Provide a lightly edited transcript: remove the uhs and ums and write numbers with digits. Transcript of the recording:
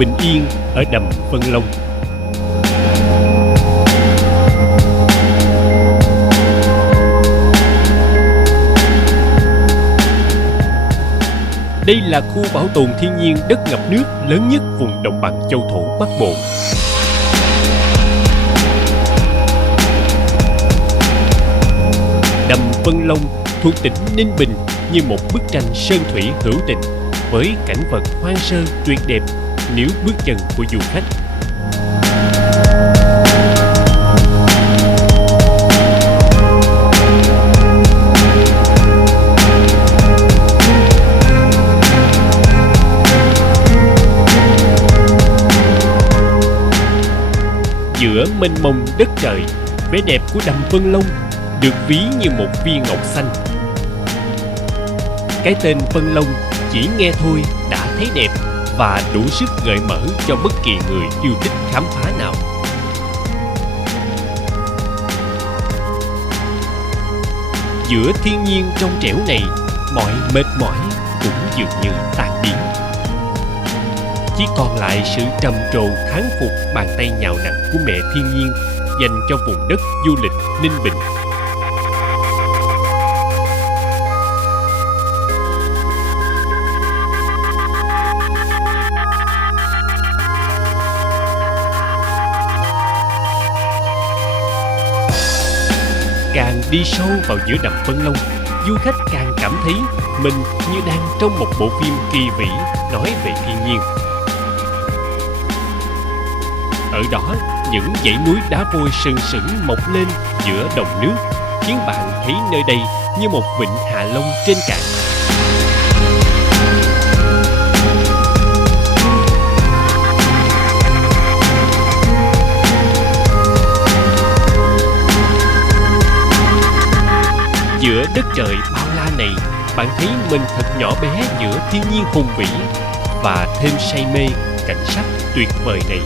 bình yên ở đầm Vân Long. Đây là khu bảo tồn thiên nhiên đất ngập nước lớn nhất vùng đồng bằng châu thổ Bắc Bộ. Đầm Vân Long thuộc tỉnh Ninh Bình như một bức tranh sơn thủy hữu tình với cảnh vật hoang sơ tuyệt đẹp nếu bước chân của du khách. Giữa mênh mông đất trời, vẻ đẹp của đầm Vân Long được ví như một viên ngọc xanh. Cái tên Vân Long chỉ nghe thôi đã thấy đẹp và đủ sức gợi mở cho bất kỳ người yêu thích khám phá nào. Giữa thiên nhiên trong trẻo này, mọi mệt mỏi cũng dường như tan biến. Chỉ còn lại sự trầm trồ thán phục bàn tay nhào nặn của mẹ thiên nhiên dành cho vùng đất du lịch Ninh Bình. Càng đi sâu vào giữa đầm Vân Long, du khách càng cảm thấy mình như đang trong một bộ phim kỳ vĩ nói về thiên nhiên. Ở đó, những dãy núi đá vôi sừng sững mọc lên giữa đồng nước, khiến bạn thấy nơi đây như một vịnh Hạ Long trên cạn. Giữa đất trời bao la này, bạn thấy mình thật nhỏ bé giữa thiên nhiên hùng vĩ và thêm say mê cảnh sắc tuyệt vời này.